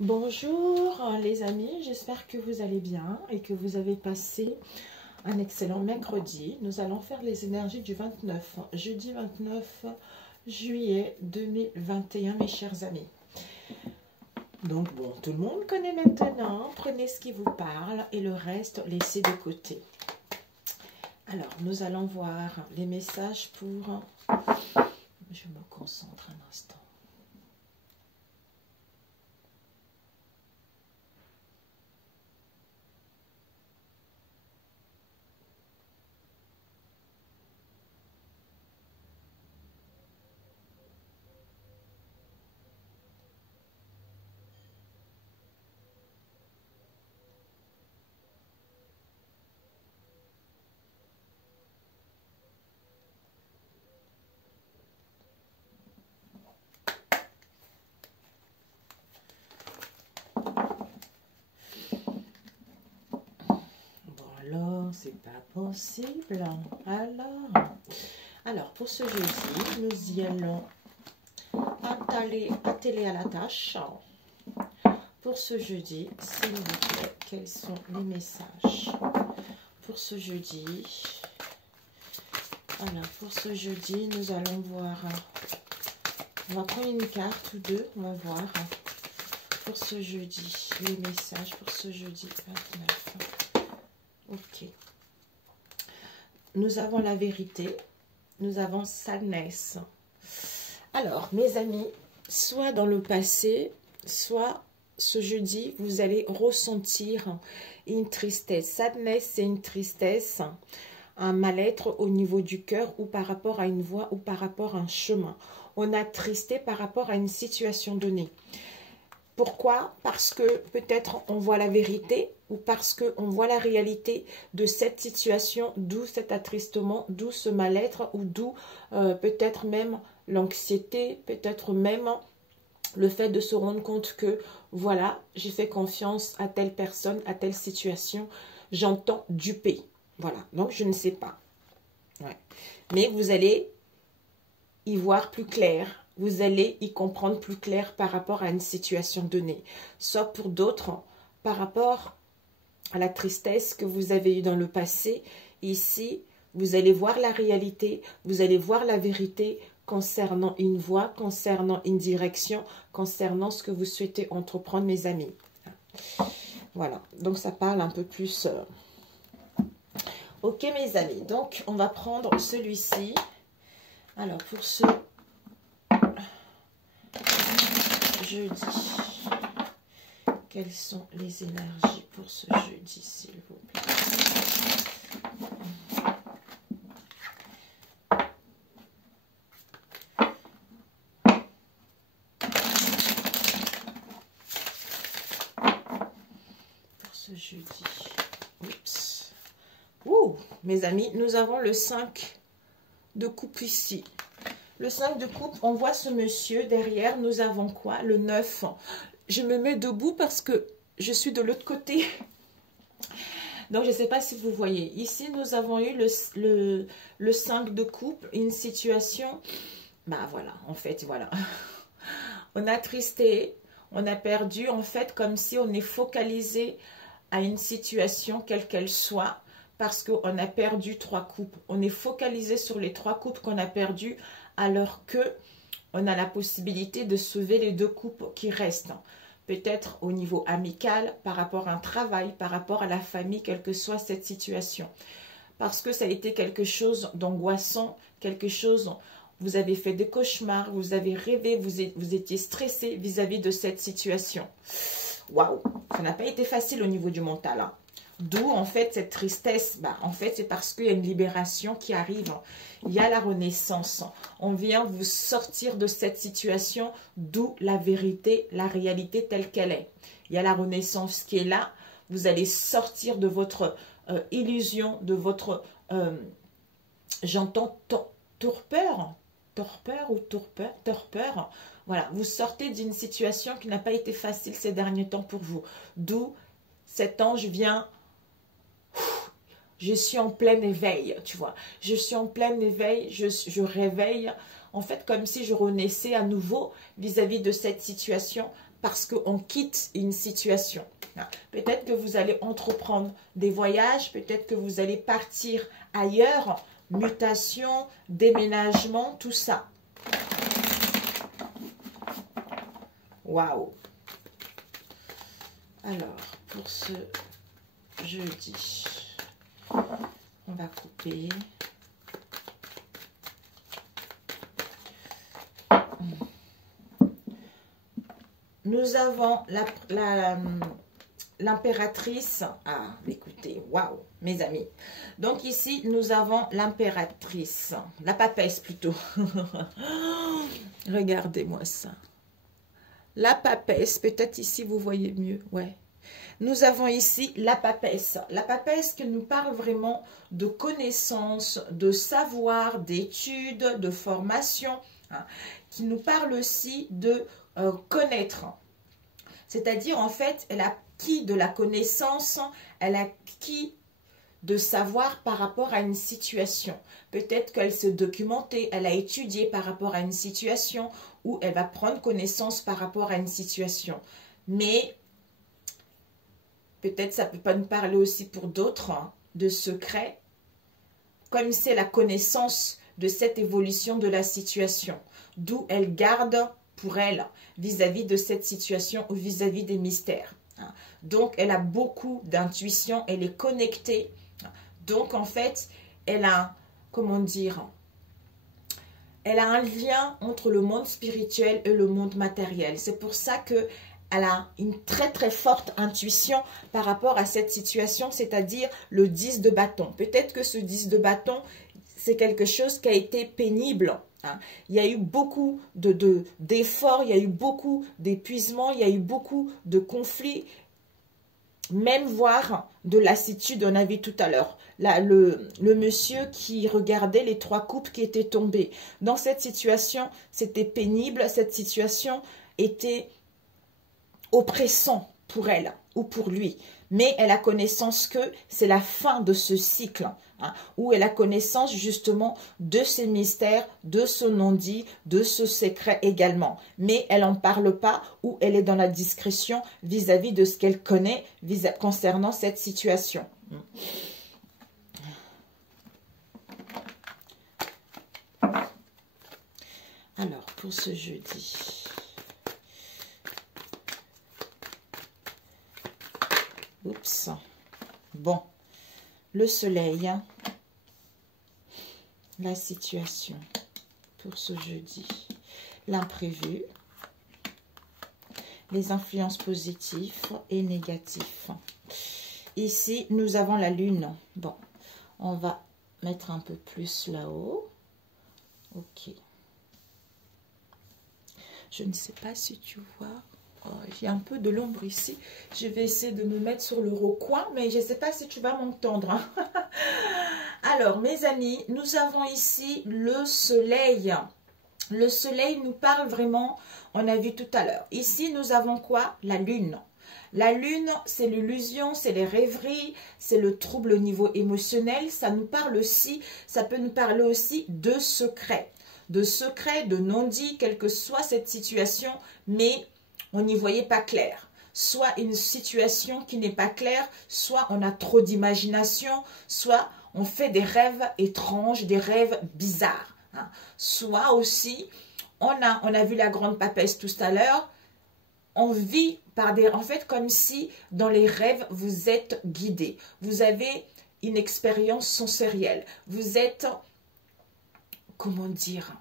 Bonjour les amis, j'espère que vous allez bien et que vous avez passé un excellent mercredi. Nous allons faire les énergies du 29, jeudi 29 juillet 2021 mes chers amis. Donc bon, tout le monde connaît maintenant, prenez ce qui vous parle et le reste laissez de côté. Alors nous allons voir les messages pour... Je me concentre un instant. Alors, c'est pas possible. Alors, pour ce jeudi, nous y allons atteler à la tâche. Pour ce jeudi, s'il vous plaît, quels sont les messages pour ce jeudi? Alors, pour ce jeudi, nous allons voir. On va prendre une carte ou deux, on va voir. Pour ce jeudi, les messages pour ce jeudi 29. Ok. Nous avons la vérité. Nous avons sadness. Alors, mes amis, soit dans le passé, soit ce jeudi, vous allez ressentir une tristesse. Sadness, c'est une tristesse, un mal-être au niveau du cœur ou par rapport à une voie ou par rapport à un chemin. On a tristé par rapport à une situation donnée. Pourquoi? Parce que peut-être on voit la vérité ou parce qu'on voit la réalité de cette situation, d'où cet attristement, d'où ce mal-être ou d'où peut-être même l'anxiété, peut-être même le fait de se rendre compte que voilà, j'ai fait confiance à telle personne, à telle situation, j'entends duper. Voilà, donc je ne sais pas. Ouais. Mais vous allez y voir plus clair. Vous allez y comprendre plus clair par rapport à une situation donnée. Soit pour d'autres, par rapport à la tristesse que vous avez eue dans le passé. Ici, vous allez voir la réalité, vous allez voir la vérité concernant une voie, concernant une direction, concernant ce que vous souhaitez entreprendre, mes amis. Voilà, donc ça parle un peu plus. Ok, mes amis, donc on va prendre celui-ci. Alors, pour ce jeudi, quelles sont les énergies pour ce jeudi, s'il vous plaît? Pour ce jeudi. Oups. Ouh, mes amis, nous avons le 5 de coupe ici. Le 5 de coupe, on voit ce monsieur derrière. Nous avons quoi? Le 9. Je me mets debout parce que je suis de l'autre côté. Donc, je ne sais pas si vous voyez. Ici, nous avons eu le 5 de coupe. Une situation. Bah voilà, en fait, voilà. On a tristé. On a perdu, en fait, comme si on est focalisé à une situation, quelle qu'elle soit. Parce qu'on a perdu 3 coupes. On est focalisé sur les 3 coupes qu'on a perdues. Alors que on a la possibilité de sauver les 2 coupes qui restent. Peut-être au niveau amical, par rapport à un travail, par rapport à la famille, quelle que soit cette situation. Parce que ça a été quelque chose d'angoissant, quelque chose, vous avez fait des cauchemars, vous avez rêvé, vous étiez stressé vis-à-vis de cette situation. Waouh, ça n'a pas été facile au niveau du mental, hein. D'où, en fait, cette tristesse. Bah, en fait, c'est parce qu'il y a une libération qui arrive. Il y a la renaissance. On vient vous sortir de cette situation, d'où la vérité, la réalité telle qu'elle est. Il y a la renaissance qui est là. Vous allez sortir de votre illusion, de votre, j'entends, torpeur ou torpeur. Voilà, vous sortez d'une situation qui n'a pas été facile ces derniers temps pour vous. D'où cet ange vient... Je suis en plein éveil, tu vois. Je suis en plein éveil, je réveille. En fait, comme si je renaissais à nouveau vis-à-vis de cette situation parce qu'on quitte une situation. Peut-être que vous allez entreprendre des voyages, peut-être que vous allez partir ailleurs, mutation, déménagement, tout ça. Waouh! Alors, pour ce jeudi, on va couper. Nous avons l'impératrice. Ah, écoutez, waouh, mes amis. Donc ici, nous avons l'impératrice. La papesse plutôt. Regardez-moi ça. La papesse, peut-être ici vous voyez mieux, ouais. Nous avons ici la papesse. La papesse qui nous parle vraiment de connaissances, de savoir, d'études, de formation, hein, qui nous parle aussi de connaître. C'est-à-dire, en fait, elle a acquis de la connaissance, elle a acquis de savoir par rapport à une situation. Peut-être qu'elle se documentait, elle a étudié par rapport à une situation ou elle va prendre connaissance par rapport à une situation. Mais peut-être ça ne peut pas nous parler aussi pour d'autres hein, de secrets, comme c'est la connaissance de cette évolution de la situation, d'où elle garde pour elle vis-à-vis de cette situation ou vis-à-vis des mystères. Donc, elle a beaucoup d'intuition, elle est connectée. Donc, en fait, elle a, comment dire, elle a un lien entre le monde spirituel et le monde matériel. C'est pour ça qu'elle a une très très forte intuition par rapport à cette situation, c'est-à-dire le 10 de bâton. Peut-être que ce 10 de bâton, c'est quelque chose qui a été pénible. Il y a eu beaucoup d'efforts, il y a eu beaucoup d'épuisement, il y a eu beaucoup de conflits, même voire de lassitude, on a vu tout à l'heure. Le monsieur qui regardait les 3 coupes qui étaient tombées. Dans cette situation, c'était pénible, cette situation était oppressante pour elle ou pour lui. Mais elle a connaissance que c'est la fin de ce cycle, hein, où elle a connaissance justement de ces mystères, de ce non-dit, de ce secret également. Mais elle n'en parle pas ou elle est dans la discrétion vis-à-vis de ce qu'elle connaît concernant cette situation. Alors, pour ce jeudi... Oups. Bon, le soleil, la situation pour ce jeudi, l'imprévu, les influences positives et négatives. Ici, nous avons la lune. Bon, on va mettre un peu plus là-haut. Ok. Je ne sais pas si tu vois... J'ai un peu de l'ombre ici. Je vais essayer de me mettre sur le recoin, mais je ne sais pas si tu vas m'entendre. Hein. Alors, mes amis, nous avons ici le soleil. Le soleil nous parle vraiment, on a vu tout à l'heure. Ici, nous avons quoi? La lune. La lune, c'est l'illusion, c'est les rêveries, c'est le trouble au niveau émotionnel. Ça nous parle aussi, ça peut nous parler aussi de secrets. De secrets, de non-dits, quelle que soit cette situation, mais... on n'y voyait pas clair. Soit une situation qui n'est pas claire, soit on a trop d'imagination, soit on fait des rêves étranges, des rêves bizarres. Hein. Soit aussi, on a vu la grande papesse tout à l'heure, on vit par des... en fait, comme si dans les rêves, vous êtes guidé. Vous avez une expérience sensorielle. Vous êtes, comment dire...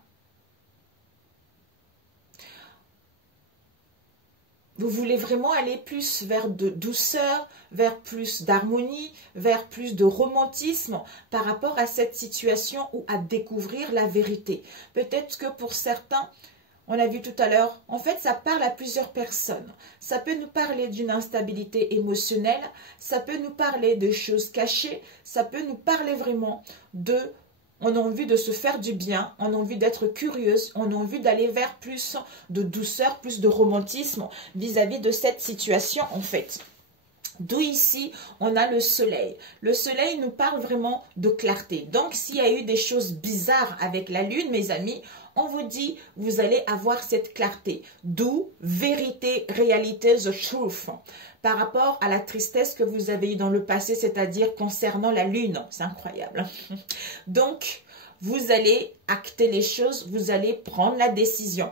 vous voulez vraiment aller plus vers de douceur, vers plus d'harmonie, vers plus de romantisme par rapport à cette situation ou à découvrir la vérité. Peut-être que pour certains, on a vu tout à l'heure, en fait, ça parle à plusieurs personnes. Ça peut nous parler d'une instabilité émotionnelle, ça peut nous parler de choses cachées, ça peut nous parler vraiment de... on a envie de se faire du bien, on a envie d'être curieuse, on a envie d'aller vers plus de douceur, plus de romantisme vis-à-vis de cette situation en fait. D'où ici, on a le soleil. Le soleil nous parle vraiment de clarté. Donc, s'il y a eu des choses bizarres avec la lune, mes amis, On vous dit, vous allez avoir cette clarté. D'où vérité, réalité, the truth. Par rapport à la tristesse que vous avez eue dans le passé, c'est-à-dire concernant la lune. C'est incroyable. Donc, vous allez acter les choses, vous allez prendre la décision.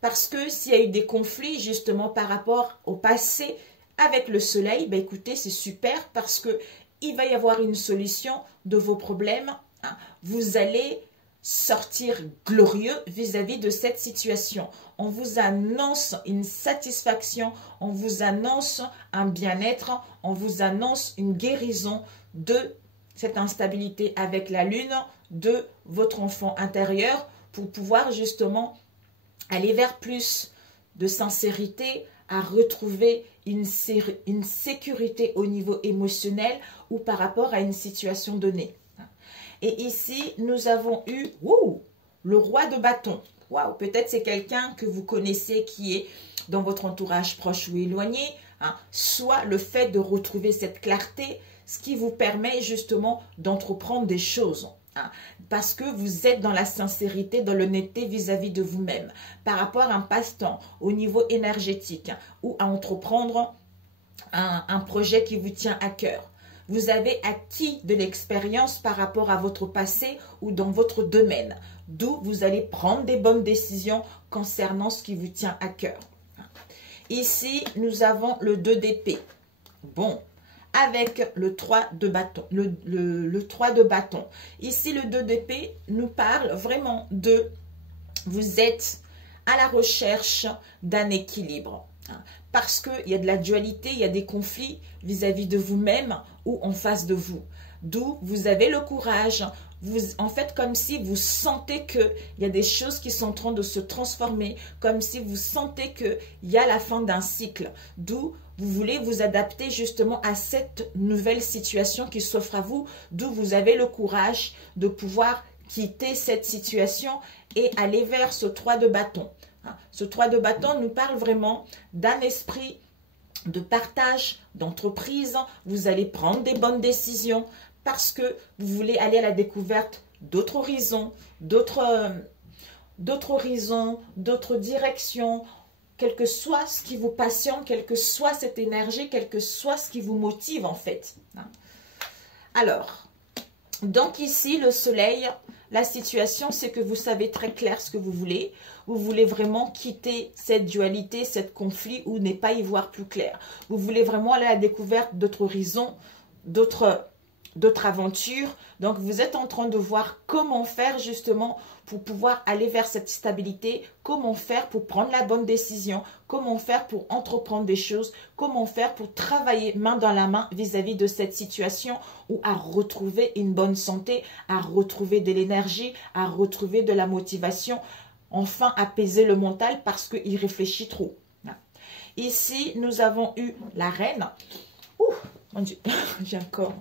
Parce que s'il y a eu des conflits justement par rapport au passé avec le soleil, ben écoutez, c'est super parce que il va y avoir une solution de vos problèmes. Vous allez sortir glorieux vis-à-vis de cette situation. On vous annonce une satisfaction, on vous annonce un bien-être, on vous annonce une guérison de cette instabilité avec la lune de votre enfant intérieur pour pouvoir justement aller vers plus de sincérité, à retrouver une sécurité au niveau émotionnel ou par rapport à une situation donnée. Et ici, nous avons eu le roi de bâton. Waouh, peut-être c'est quelqu'un que vous connaissez qui est dans votre entourage proche ou éloigné. Soit le fait de retrouver cette clarté, ce qui vous permet justement d'entreprendre des choses. Parce que vous êtes dans la sincérité, dans l'honnêteté vis-à-vis de vous-même, par rapport à un passe-temps au niveau énergétique ou à entreprendre un projet qui vous tient à cœur. Vous avez acquis de l'expérience par rapport à votre passé ou dans votre domaine, d'où vous allez prendre des bonnes décisions concernant ce qui vous tient à cœur. Ici, nous avons le 2 d'épée. Bon, avec le 3 de bâton. Le 3 de bâton. Ici, le 2 d'épée nous parle vraiment de vous êtes à la recherche d'un équilibre. Parce qu'il y a de la dualité, il y a des conflits vis-à-vis de vous-même ou en face de vous. D'où vous avez le courage. En fait, comme si vous sentez qu'il y a des choses qui sont en train de se transformer. Comme si vous sentez qu'il y a la fin d'un cycle. D'où vous voulez vous adapter justement à cette nouvelle situation qui s'offre à vous. D'où vous avez le courage de pouvoir quitter cette situation et aller vers ce 3 de bâton. Ce 3 de bâton nous parle vraiment d'un esprit de partage, d'entreprise. Vous allez prendre des bonnes décisions parce que vous voulez aller à la découverte d'autres horizons, d'autres directions, quel que soit ce qui vous passionne, quelle que soit cette énergie, quel que soit ce qui vous motive en fait. Alors, donc ici, le soleil, la situation, c'est que vous savez très clair ce que vous voulez. Vous voulez vraiment quitter cette dualité, cette conflit ou ne pas y voir plus clair. Vous voulez vraiment aller à la découverte d'autres horizons, d'autres aventures. Donc, vous êtes en train de voir comment faire justement pour pouvoir aller vers cette stabilité, comment faire pour prendre la bonne décision, comment faire pour entreprendre des choses, comment faire pour travailler main dans la main vis-à-vis de cette situation ou à retrouver une bonne santé, à retrouver de l'énergie, à retrouver de la motivation, enfin apaiser le mental parce qu'il réfléchit trop. Ici, nous avons eu la reine. Ouh, mon Dieu, j'ai encore...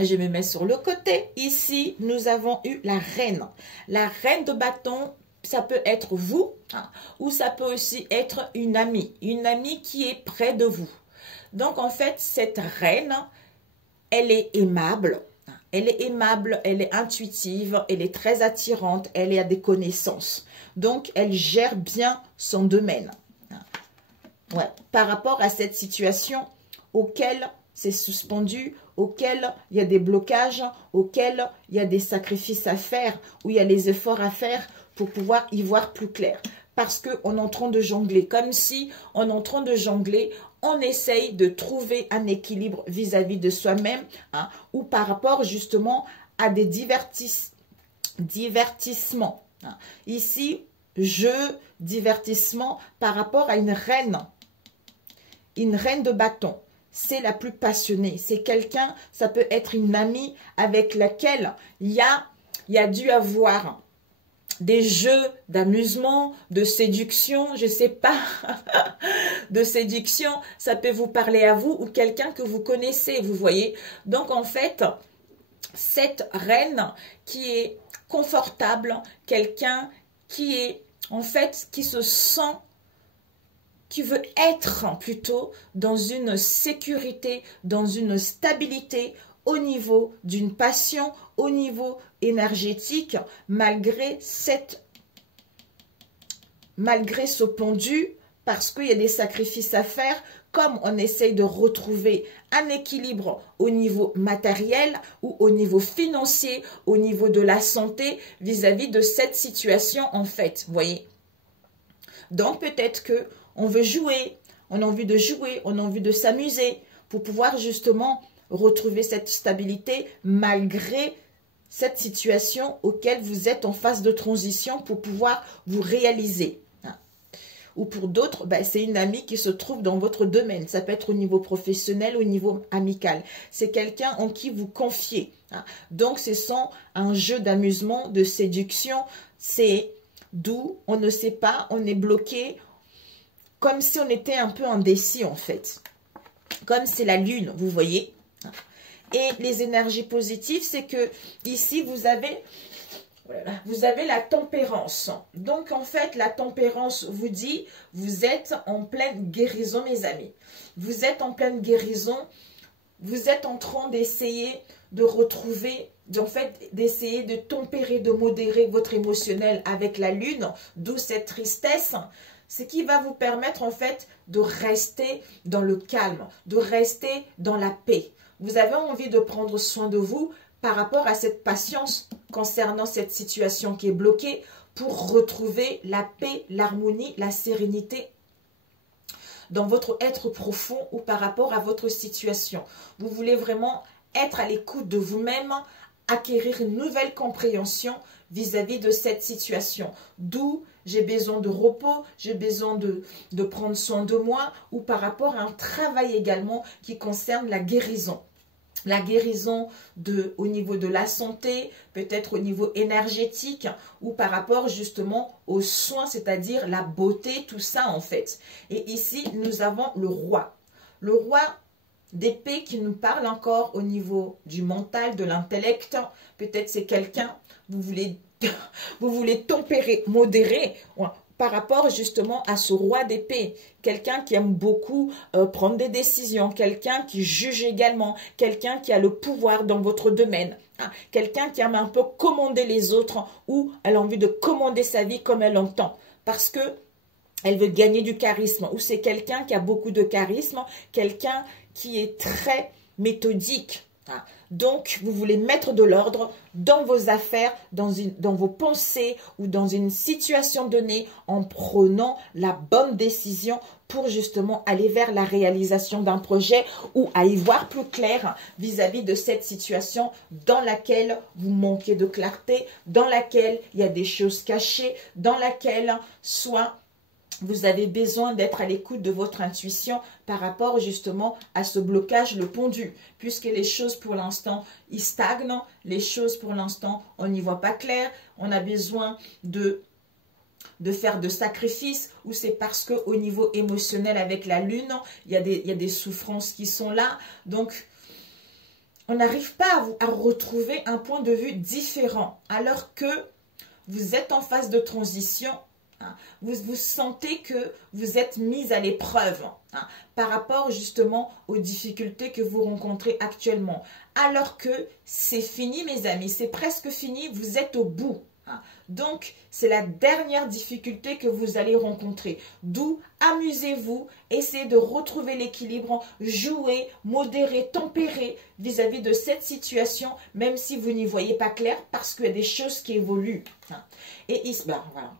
Je me mets sur le côté. Ici, nous avons eu la reine. La reine de bâton, ça peut être vous, ou ça peut aussi être une amie qui est près de vous. Donc, en fait, cette reine, elle est aimable. Elle est aimable, elle est intuitive, elle est très attirante, elle a des connaissances. Donc, elle gère bien son domaine. Ouais, par rapport à cette situation auquel c'est suspendu, auquel il y a des blocages, auquel il y a des sacrifices à faire, où il y a les efforts à faire pour pouvoir y voir plus clair. Parce qu'on est en train de jongler, comme si on est en train de jongler, on essaye de trouver un équilibre vis-à-vis de soi-même, ou par rapport justement à des divertissements. Ici, jeu, divertissement par rapport à une reine de bâton. C'est la plus passionnée. C'est quelqu'un, ça peut être une amie avec laquelle il y a dû avoir des jeux d'amusement, de séduction, je ne sais pas, de séduction, ça peut vous parler à vous ou quelqu'un que vous connaissez, vous voyez. Donc en fait, cette reine qui est confortable, quelqu'un qui est en fait, qui se sent, qui veut être plutôt dans une sécurité, dans une stabilité au niveau d'une passion, au niveau énergétique, malgré ce pendu, parce qu'il y a des sacrifices à faire, comme on essaye de retrouver un équilibre au niveau matériel ou au niveau financier, au niveau de la santé, vis-à-vis de cette situation en fait, vous voyez. Donc peut-être que on veut jouer, on a envie de jouer, on a envie de s'amuser pour pouvoir justement retrouver cette stabilité malgré cette situation auquel vous êtes en phase de transition pour pouvoir vous réaliser. Ou pour d'autres, ben, c'est une amie qui se trouve dans votre domaine. Ça peut être au niveau professionnel, au niveau amical. C'est quelqu'un en qui vous confiez. Donc, ce sont un jeu d'amusement, de séduction. C'est d'où on ne sait pas, on est bloqué, comme si on était un peu indécis en fait. Comme c'est la lune, vous voyez. Et les énergies positives, c'est que ici, vous avez la tempérance. Donc, en fait, la tempérance vous dit, vous êtes en pleine guérison, mes amis. Vous êtes en pleine guérison. Vous êtes en train d'essayer de retrouver, en fait, d'essayer de tempérer, de modérer votre émotionnel avec la lune, d'où cette tristesse. Ce qui va vous permettre, en fait, de rester dans le calme, de rester dans la paix. Vous avez envie de prendre soin de vous par rapport à cette patience concernant cette situation qui est bloquée pour retrouver la paix, l'harmonie, la sérénité dans votre être profond ou par rapport à votre situation. Vous voulez vraiment être à l'écoute de vous-même, acquérir une nouvelle compréhension vis-à-vis de cette situation. D'où j'ai besoin de repos, j'ai besoin de prendre soin de moi ou par rapport à un travail également qui concerne la guérison. La guérison au niveau de la santé, peut-être au niveau énergétique ou par rapport justement aux soins, c'est-à-dire la beauté, tout ça en fait. Et ici, nous avons le roi. Le roi d'épée qui nous parle encore au niveau du mental, de l'intellect. Peut-être c'est quelqu'un, vous voulez tempérer, modérer par rapport justement à ce roi d'épée. Quelqu'un qui aime beaucoup prendre des décisions, quelqu'un qui juge également, quelqu'un qui a le pouvoir dans votre domaine. Quelqu'un qui aime un peu commander les autres ou elle a envie de commander sa vie comme elle entend. Parce que elle veut gagner du charisme. Ou c'est quelqu'un qui a beaucoup de charisme, quelqu'un qui est très méthodique. Donc, vous voulez mettre de l'ordre dans vos affaires, dans vos pensées ou dans une situation donnée en prenant la bonne décision pour justement aller vers la réalisation d'un projet ou à y voir plus clair vis-à-vis de cette situation dans laquelle vous manquez de clarté, dans laquelle il y a des choses cachées, dans laquelle soit vous avez besoin d'être à l'écoute de votre intuition par rapport justement à ce blocage, le pendu. Puisque les choses pour l'instant, ils stagnent. Les choses pour l'instant, on n'y voit pas clair. On a besoin de faire de sacrifices ou c'est parce qu'au niveau émotionnel avec la lune, il y a des souffrances qui sont là. Donc, on n'arrive pas à retrouver un point de vue différent alors que vous êtes en phase de transition. Vous sentez que vous êtes mis à l'épreuve par rapport justement aux difficultés que vous rencontrez actuellement. Alors que c'est fini mes amis, c'est presque fini, vous êtes au bout. Donc, c'est la dernière difficulté que vous allez rencontrer. D'où, amusez-vous, essayez de retrouver l'équilibre, jouez, modérez, tempérez vis-à-vis de cette situation, même si vous n'y voyez pas clair, parce qu'il y a des choses qui évoluent. Et ici, voilà.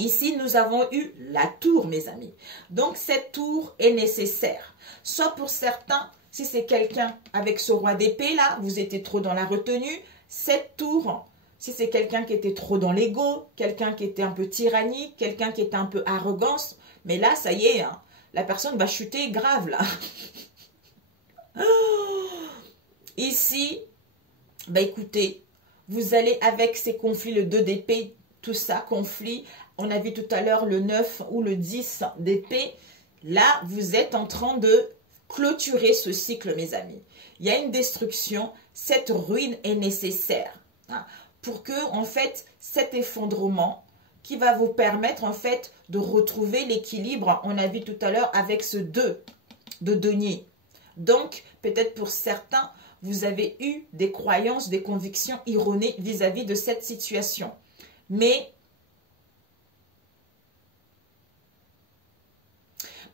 Ici, nous avons eu la tour, mes amis. Donc, cette tour est nécessaire. Soit pour certains, si c'est quelqu'un avec ce roi d'épée là, vous étiez trop dans la retenue, cette tour, si c'est quelqu'un qui était trop dans l'ego, quelqu'un qui était un peu tyrannique, quelqu'un qui était un peu arrogance, mais là, ça y est, la personne va chuter grave là. Ici, écoutez, vous allez avec ces conflits, le 2 d'épée, tout ça, conflit. On a vu tout à l'heure le 9 ou le 10 d'épée. Là, vous êtes en train de clôturer ce cycle, mes amis. Il y a une destruction. Cette ruine est nécessaire pour que, en fait, cet effondrement qui va vous permettre, en fait, de retrouver l'équilibre. On a vu tout à l'heure avec ce 2 de denier. Donc, peut-être pour certains, vous avez eu des croyances, des convictions erronées vis-à-vis de cette situation. Mais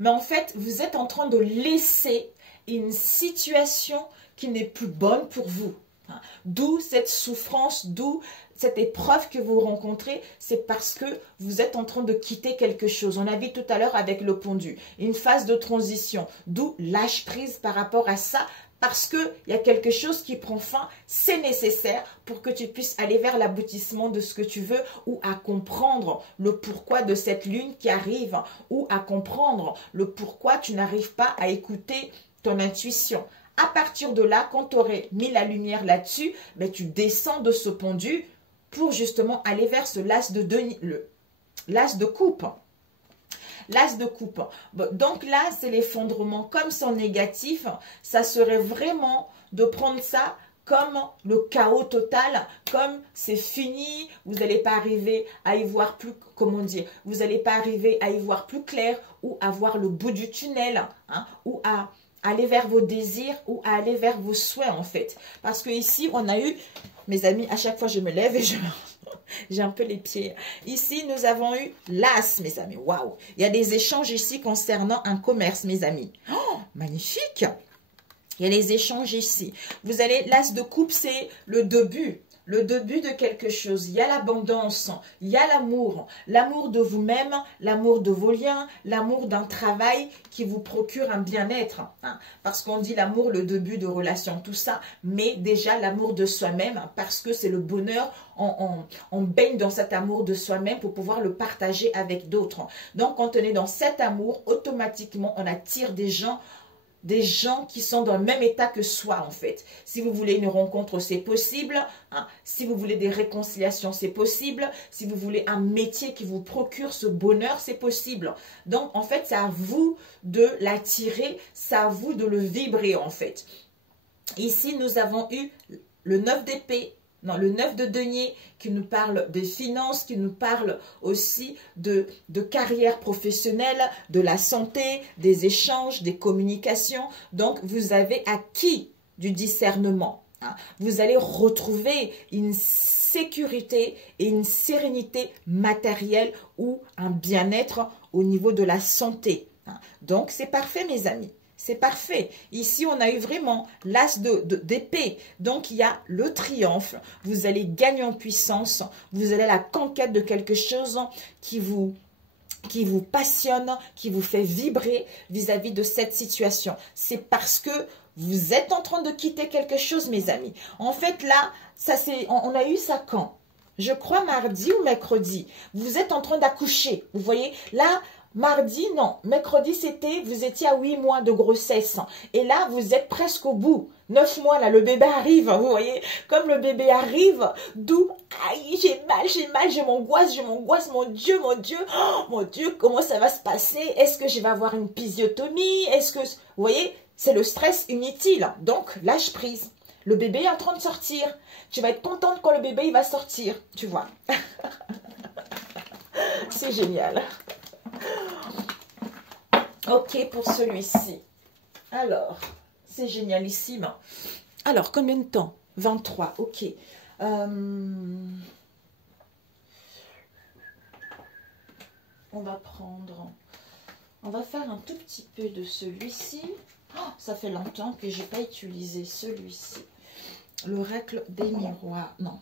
en fait, vous êtes en train de laisser une situation qui n'est plus bonne pour vous. D'où cette souffrance, d'où cette épreuve que vous rencontrez, c'est parce que vous êtes en train de quitter quelque chose. On a vu tout à l'heure avec le pendu, une phase de transition, d'où lâche prise par rapport à ça, parce qu'il y a quelque chose qui prend fin, c'est nécessaire pour que tu puisses aller vers l'aboutissement de ce que tu veux ou à comprendre le pourquoi de cette lune qui arrive ou à comprendre le pourquoi tu n'arrives pas à écouter ton intuition. À partir de là, quand tu aurais mis la lumière là-dessus, ben, tu descends de ce pendu pour justement aller vers ce l'as de coupe. L'as de coupe. Bon, donc là, c'est l'effondrement. Comme c'est négatif, ça serait vraiment de prendre ça comme le chaos total, comme c'est fini, vous n'allez pas arriver à y voir plus, comment dire, vous n'allez pas arriver à y voir plus clair ou à voir le bout du tunnel, hein, ou à aller vers vos désirs ou à aller vers vos souhaits en fait. Parce que ici, on a eu, mes amis, à chaque fois je me lève et j'ai un peu les pieds. Ici, nous avons eu l'as, mes amis. Waouh! Il y a des échanges ici concernant un commerce, mes amis. Oh, magnifique! Il y a les échanges ici. Vous allez, l'as de coupe, c'est le début de quelque chose. Il y a l'abondance, il y a l'amour de vous-même, l'amour de vos liens, l'amour d'un travail qui vous procure un bien-être. Hein, parce qu'on dit l'amour, le début de relation, tout ça, mais déjà l'amour de soi-même, parce que c'est le bonheur, on baigne dans cet amour de soi-même pour pouvoir le partager avec d'autres. Donc, quand on est dans cet amour, automatiquement, on attire des gens qui sont dans le même état que soi en fait. Si vous voulez une rencontre, c'est possible. Hein. Si vous voulez des réconciliations, c'est possible. Si vous voulez un métier qui vous procure ce bonheur, c'est possible. Donc en fait, c'est à vous de l'attirer, c'est à vous de le vibrer en fait. Ici, nous avons eu le 9 d'épée. Non, le 9 de denier qui nous parle des finances, qui nous parle aussi de carrière professionnelle, de la santé, des échanges, des communications. Donc, vous avez acquis du discernement. Hein. Vous allez retrouver une sécurité et une sérénité matérielle ou un bien-être au niveau de la santé. Hein. Donc, c'est parfait, mes amis. C'est parfait. Ici, on a eu vraiment l'as d'épée. Donc, il y a le triomphe. Vous allez gagner en puissance. Vous allez à la conquête de quelque chose qui vous passionne, qui vous fait vibrer vis-à-vis de cette situation. C'est parce que vous êtes en train de quitter quelque chose, mes amis. En fait, là, on a eu ça quand? Je crois mardi ou mercredi. Vous êtes en train d'accoucher. Vous voyez, là... Mardi, non. Mercredi, c'était, vous étiez à 8 mois de grossesse. Et là, vous êtes presque au bout. 9 mois, là, le bébé arrive. Vous voyez, comme le bébé arrive, d'où, aïe, j'ai mal, je m'angoisse, mon Dieu, oh, mon Dieu, comment ça va se passer? Est-ce que je vais avoir une épisiotomie? Est-ce que, vous voyez, c'est le stress inutile. Donc, lâche prise. Le bébé est en train de sortir. Tu vas être contente quand le bébé, il va sortir. Tu vois. C'est génial. Ok, pour celui-ci. Alors, c'est génialissime. Alors, combien de temps? 23, ok. On va faire un tout petit peu de celui-ci. Oh, ça fait longtemps que je n'ai pas utilisé celui-ci. L'oracle des miroirs. Non.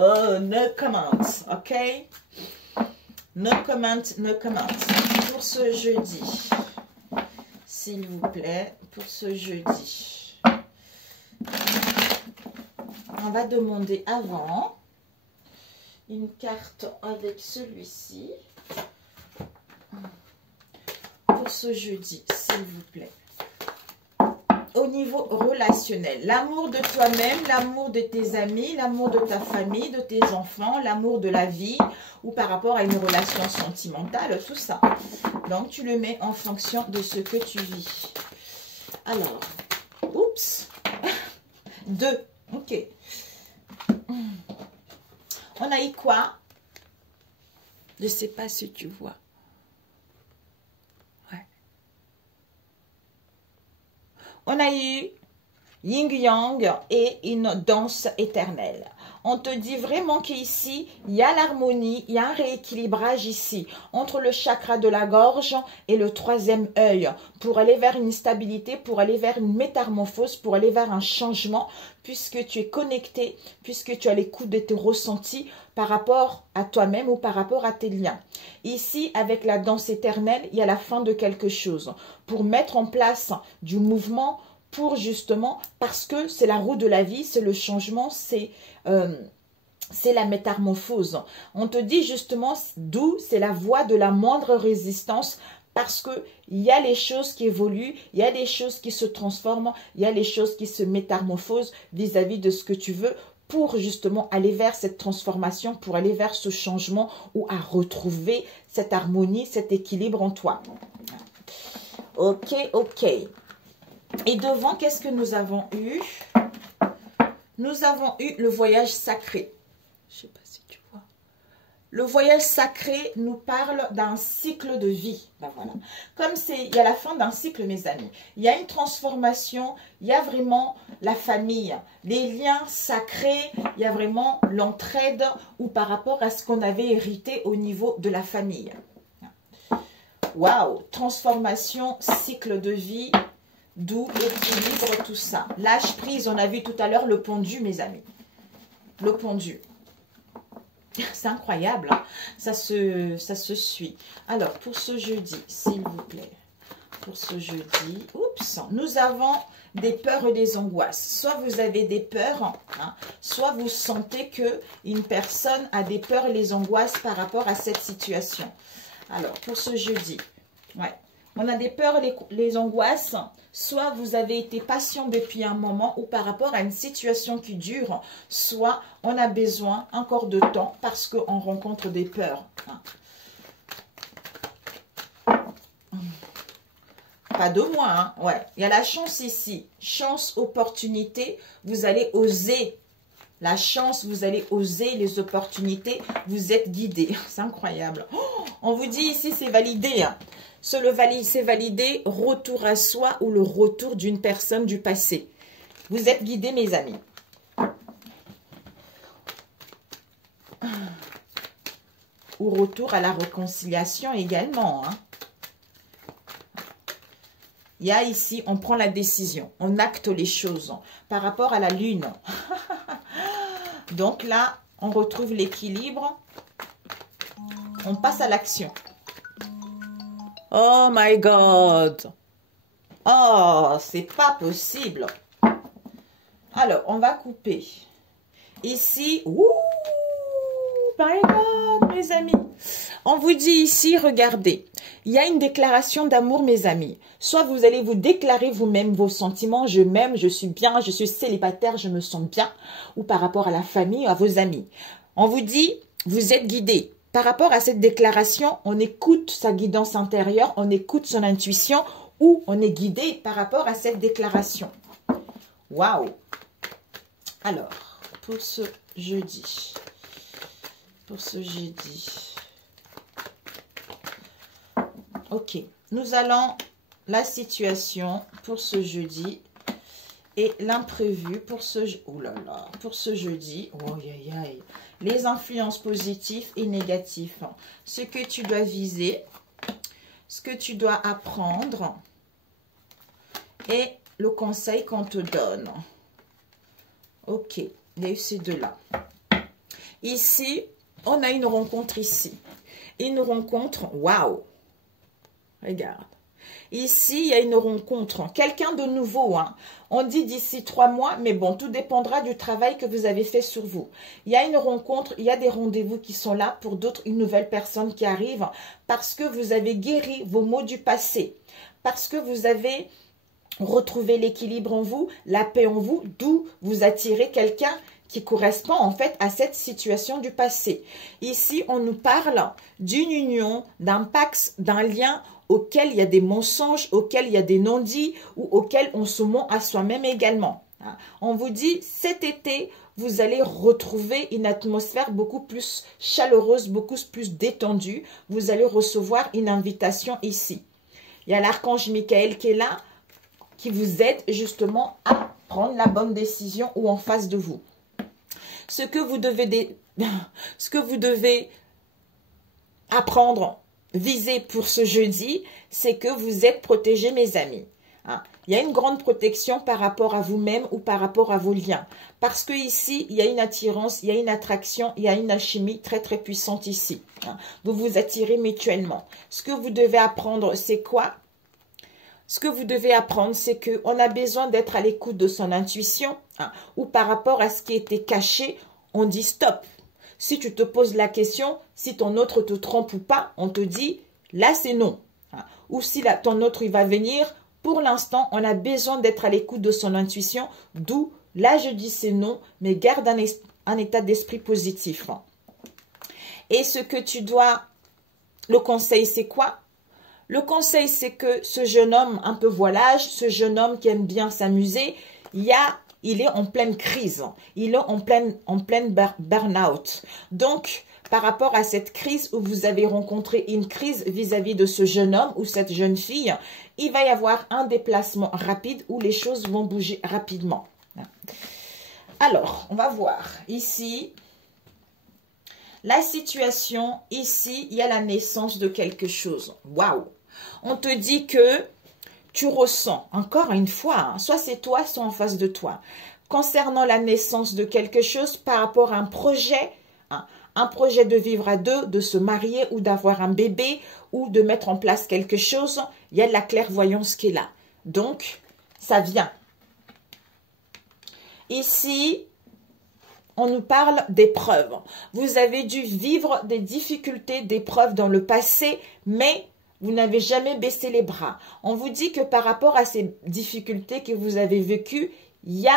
Oh, no comment, ok? No comment, no comment. Pour ce jeudi, s'il vous plaît, pour ce jeudi, on va demander avant une carte avec celui-ci. Pour ce jeudi, s'il vous plaît. Au niveau relationnel, l'amour de toi-même, l'amour de tes amis, l'amour de ta famille, de tes enfants, l'amour de la vie ou par rapport à une relation sentimentale, tout ça. Donc, tu le mets en fonction de ce que tu vis. Alors, oups, 2, ok. On a eu quoi? Je ne sais pas si tu vois. Ouais. On a eu Yin Yang et une danse éternelle. On te dit vraiment qu'ici, il y a l'harmonie, il y a un rééquilibrage ici, entre le chakra de la gorge et le troisième œil, pour aller vers une stabilité, pour aller vers une métamorphose, pour aller vers un changement, puisque tu es connecté, puisque tu as l'écoute de tes ressentis par rapport à toi-même ou par rapport à tes liens. Ici, avec la danse éternelle, il y a la fin de quelque chose. Pour mettre en place du mouvement, pour justement, parce que c'est la roue de la vie, c'est le changement, c'est la métamorphose. On te dit justement d'où c'est la voie de la moindre résistance, parce que il y a les choses qui évoluent, il y a des choses qui se transforment, il y a les choses qui se métamorphosent vis-à-vis de ce que tu veux, pour justement aller vers cette transformation, pour aller vers ce changement ou à retrouver cette harmonie, cet équilibre en toi. Ok, ok. Et devant, qu'est-ce que nous avons eu? Nous avons eu le voyage sacré. Je ne sais pas si tu vois. Le voyage sacré nous parle d'un cycle de vie. Ben voilà. Comme il y a la fin d'un cycle, mes amis. Il y a une transformation, il y a vraiment la famille, les liens sacrés, il y a vraiment l'entraide ou par rapport à ce qu'on avait hérité au niveau de la famille. Waouh! Transformation, cycle de vie. D'où l'équilibre, tout ça. Lâche prise, on a vu tout à l'heure le pendu, mes amis. Le pendu. C'est incroyable, hein? Ça se suit. Alors, pour ce jeudi, s'il vous plaît. Pour ce jeudi, oups, nous avons des peurs et des angoisses. Soit vous avez des peurs, hein, soit vous sentez qu'une personne a des peurs et les angoisses par rapport à cette situation. Alors, pour ce jeudi, ouais. On a des peurs et les angoisses. Soit vous avez été patient depuis un moment ou par rapport à une situation qui dure. Soit on a besoin encore de temps parce qu'on rencontre des peurs. Pas de moi, hein. Ouais. Il y a la chance ici. Chance, opportunité. Vous allez oser. La chance, vous allez oser les opportunités. Vous êtes guidé. C'est incroyable. Oh, on vous dit ici, c'est validé. Hein. C'est validé, retour à soi ou le retour d'une personne du passé. Vous êtes guidés, mes amis. Ou retour à la réconciliation également. Hein. Il y a ici, on prend la décision, on acte les choses par rapport à la lune. Donc là, on retrouve l'équilibre. On passe à l'action. Oh my God. Oh, c'est pas possible. Alors, on va couper. Ici, ouh, my God, mes amis. On vous dit ici, regardez, il y a une déclaration d'amour, mes amis. Soit vous allez vous déclarer vous-même vos sentiments, je m'aime, je suis bien, je suis célibataire, je me sens bien, ou par rapport à la famille, à vos amis. On vous dit, vous êtes guidé. Par rapport à cette déclaration, on écoute sa guidance intérieure, on écoute son intuition ou on est guidé par rapport à cette déclaration. Waouh! Alors, pour ce jeudi, ok, nous allons la situation pour ce jeudi et l'imprévu pour ce jeudi. Oh, aïe, aïe. Les influences positives et négatives. Ce que tu dois viser, ce que tu dois apprendre et le conseil qu'on te donne. Ok, il y a eu ces deux-là. Ici, on a une rencontre ici. Une rencontre, waouh! Regarde. Ici, il y a une rencontre. Quelqu'un de nouveau, hein. On dit d'ici 3 mois, mais bon, tout dépendra du travail que vous avez fait sur vous. Il y a une rencontre, il y a des rendez-vous qui sont là. Pour d'autres, une nouvelle personne qui arrive parce que vous avez guéri vos maux du passé. Parce que vous avez retrouvé l'équilibre en vous, la paix en vous, d'où vous attirez quelqu'un qui correspond en fait à cette situation du passé. Ici, on nous parle d'une union, d'un pacte, d'un lien auquel il y a des mensonges, auquel il y a des non-dits ou auquel on se ment à soi-même également. On vous dit, cet été, vous allez retrouver une atmosphère beaucoup plus chaleureuse, beaucoup plus détendue. Vous allez recevoir une invitation ici. Il y a l'archange Michael qui est là. qui vous aide justement à prendre la bonne décision ou en face de vous. Ce que vous devez apprendre, viser pour ce jeudi, c'est que vous êtes protégés, mes amis. Il y a une grande protection par rapport à vous-même ou par rapport à vos liens. Parce que ici, il y a une attirance, il y a une attraction, il y a une alchimie très très puissante ici. Vous vous attirez mutuellement. Ce que vous devez apprendre, c'est quoi? Ce que vous devez apprendre, c'est qu'on a besoin d'être à l'écoute de son intuition ou par rapport à ce qui était caché, on dit stop. Si tu te poses la question, si ton autre te trompe ou pas, on te dit là c'est non. Ou si ton autre il va venir, pour l'instant, on a besoin d'être à l'écoute de son intuition, d'où là je dis c'est non, mais garde un état d'esprit positif. Et ce que tu dois, le conseil c'est quoi? Le conseil c'est que ce jeune homme un peu voilage, ce jeune homme qui aime bien s'amuser, il est en pleine crise, il est en pleine burn-out. Donc, par rapport à cette crise où vous avez rencontré une crise vis-à-vis de ce jeune homme ou cette jeune fille, il va y avoir un déplacement rapide où les choses vont bouger rapidement. Alors, on va voir ici, la situation, ici, il y a la naissance de quelque chose. Waouh! On te dit que tu ressens, encore une fois, soit c'est toi, soit en face de toi, concernant la naissance de quelque chose par rapport à un projet de vivre à deux, de se marier ou d'avoir un bébé ou de mettre en place quelque chose, il y a de la clairvoyance qui est là. Donc, ça vient. Ici, on nous parle d'épreuves. Vous avez dû vivre des difficultés, d'épreuves dans le passé, mais vous n'avez jamais baissé les bras. On vous dit que par rapport à ces difficultés que vous avez vécues,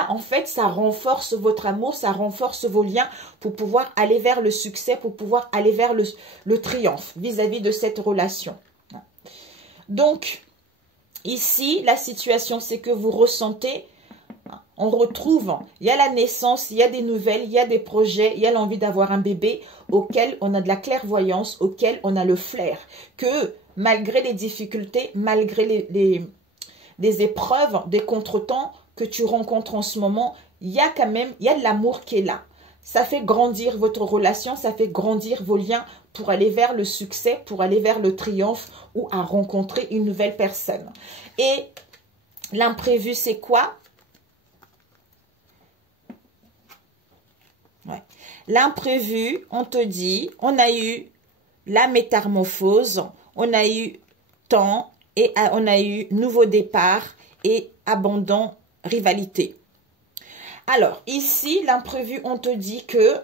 en fait, ça renforce votre amour, ça renforce vos liens pour pouvoir aller vers le succès, pour pouvoir aller vers le triomphe vis-à-vis de cette relation. Donc, ici, la situation, c'est que vous ressentez, on retrouve, il y a la naissance, il y a des nouvelles, il y a des projets, il y a l'envie d'avoir un bébé auquel on a de la clairvoyance, auquel on a le flair, que malgré les difficultés, malgré les épreuves, des contretemps que tu rencontres en ce moment, il y a de l'amour qui est là. Ça fait grandir votre relation, ça fait grandir vos liens pour aller vers le succès, pour aller vers le triomphe ou à rencontrer une nouvelle personne. Et l'imprévu, c'est quoi? L'imprévu, on te dit, on a eu la métamorphose, on a eu temps et on a eu nouveau départ et abandon, rivalité. Alors, ici, l'imprévu, on te dit que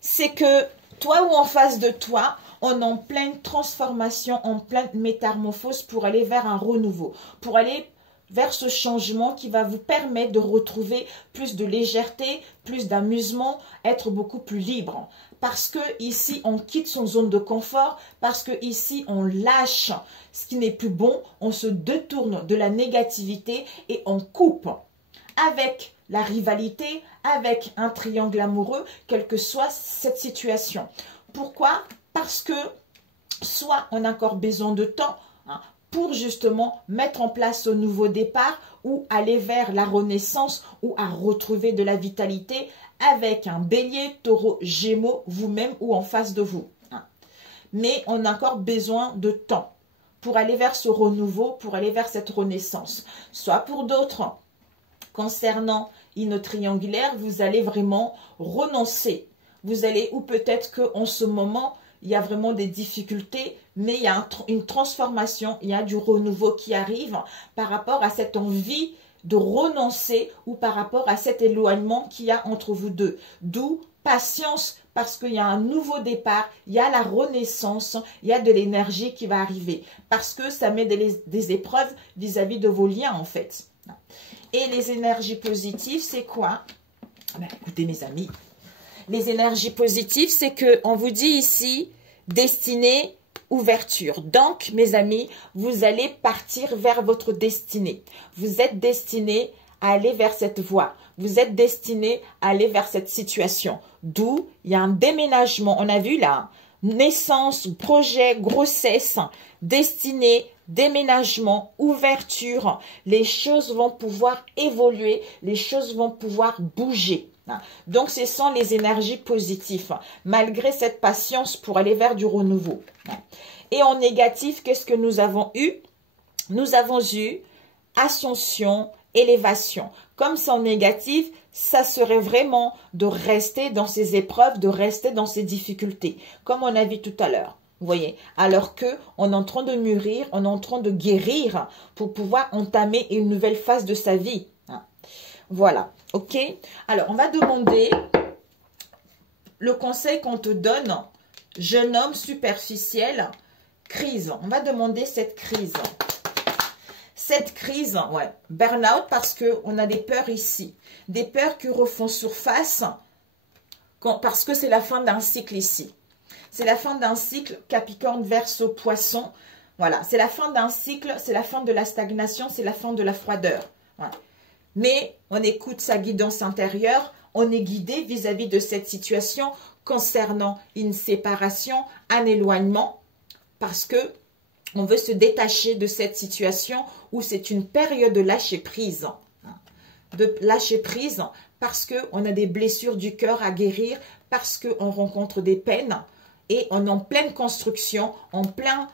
c'est que toi ou en face de toi, on est en pleine transformation, en pleine métamorphose pour aller vers un renouveau, pour aller vers ce changement qui va vous permettre de retrouver plus de légèreté, plus d'amusement, être beaucoup plus libre. Parce que ici, on quitte son zone de confort, parce que ici, on lâche ce qui n'est plus bon, on se détourne de la négativité et on coupe avec la rivalité, avec un triangle amoureux, quelle que soit cette situation. Pourquoi? Parce que soit on a encore besoin de temps, pour justement mettre en place un nouveau départ ou aller vers la renaissance ou à retrouver de la vitalité avec un bélier, taureau, gémeaux, vous-même ou en face de vous. Mais on a encore besoin de temps pour aller vers ce renouveau, pour aller vers cette renaissance. Soit pour d'autres, concernant une triangulaire, vous allez vraiment renoncer. Vous allez, ou peut-être qu'en ce moment, il y a vraiment des difficultés, mais il y a une transformation, il y a du renouveau qui arrive par rapport à cette envie de renoncer ou par rapport à cet éloignement qu'il y a entre vous deux. D'où patience, parce qu'il y a un nouveau départ, il y a la renaissance, il y a de l'énergie qui va arriver. Parce que ça met des épreuves vis-à-vis de vos liens en fait. Et les énergies positives, c'est quoi? Écoutez mes amis, les énergies positives, c'est qu'on vous dit ici, destinée, ouverture. Donc, mes amis, vous allez partir vers votre destinée. Vous êtes destinés à aller vers cette voie. Vous êtes destinés à aller vers cette situation. D'où, il y a un déménagement. On a vu là, naissance, projet, grossesse, destinée, déménagement, ouverture. Les choses vont pouvoir évoluer, les choses vont pouvoir bouger. Donc, ce sont les énergies positives, malgré cette patience pour aller vers du renouveau. Et en négatif, qu'est-ce que nous avons eu? Nous avons eu ascension, élévation. Comme c'est en négatif, ça serait vraiment de rester dans ces épreuves, de rester dans ces difficultés, comme on a vu tout à l'heure. Vous voyez, alors que on est en train de mûrir, on est en train de guérir pour pouvoir entamer une nouvelle phase de sa vie. Voilà, ok. Alors, on va demander le conseil qu'on te donne, jeune homme superficiel, crise. On va demander cette crise. Cette crise, ouais, burn-out parce qu'on a des peurs ici. Des peurs qui refont surface parce que c'est la fin d'un cycle ici. C'est la fin d'un cycle Capricorne, Verseau, Poisson. Voilà, c'est la fin d'un cycle, c'est la fin de la stagnation, c'est la fin de la froideur. Voilà. Mais on écoute sa guidance intérieure, on est guidé vis-à-vis de cette situation concernant une séparation, un éloignement, parce que on veut se détacher de cette situation où c'est une période de lâcher prise. De lâcher prise parce qu'on a des blessures du cœur à guérir, parce qu'on rencontre des peines et on est en pleine construction, en pleine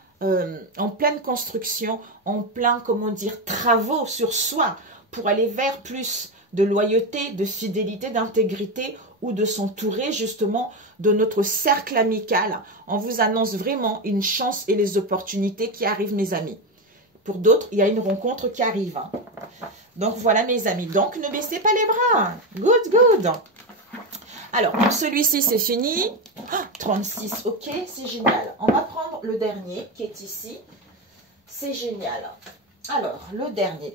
construction, en plein, comment dire, travaux sur soi pour aller vers plus de loyauté, de fidélité, d'intégrité ou de s'entourer justement de notre cercle amical. On vous annonce vraiment une chance et les opportunités qui arrivent, mes amis. Pour d'autres, il y a une rencontre qui arrive. Donc, voilà, mes amis. Donc, ne baissez pas les bras. Good, good. Alors, pour celui-ci, c'est fini. 36, ok, c'est génial. On va prendre le dernier qui est ici. C'est génial. Alors, le dernier.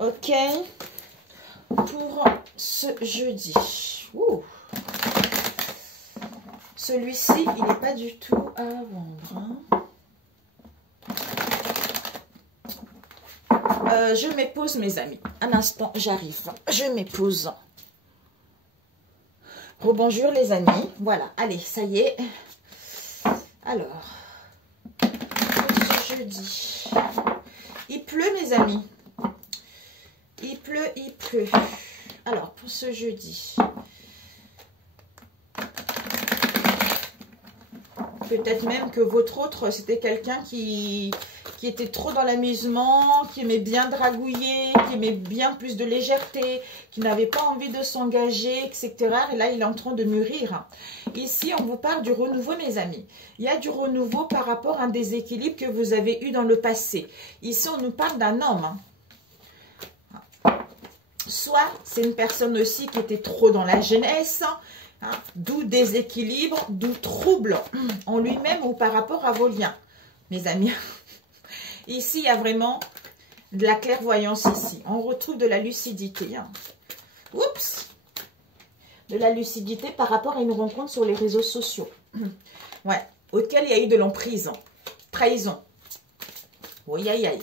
Ok. Pour ce jeudi. Celui-ci, il n'est pas du tout à vendre. Je m'épose, mes amis. Un instant, j'arrive. Je m'épose. Rebonjour, les amis. Voilà, allez, ça y est. Alors, pour ce jeudi. Il pleut, mes amis. Il pleut, il pleut. Alors, pour ce jeudi. Peut-être même que votre autre, c'était quelqu'un qui était trop dans l'amusement, qui aimait bien dragouiller, qui aimait bien plus de légèreté, qui n'avait pas envie de s'engager, etc. Et là, il est en train de mûrir. Ici, on vous parle du renouveau, mes amis. Il y a du renouveau par rapport à un déséquilibre que vous avez eu dans le passé. Ici, on nous parle d'un homme. Soit c'est une personne aussi qui était trop dans la jeunesse, d'où déséquilibre, d'où trouble en lui-même ou par rapport à vos liens. Mes amis, ici, il y a vraiment de la clairvoyance ici. On retrouve de la lucidité. Oups! De la lucidité par rapport à une rencontre sur les réseaux sociaux. Ouais, auquel il y a eu de l'emprise. Trahison. Oui, aïe, aïe.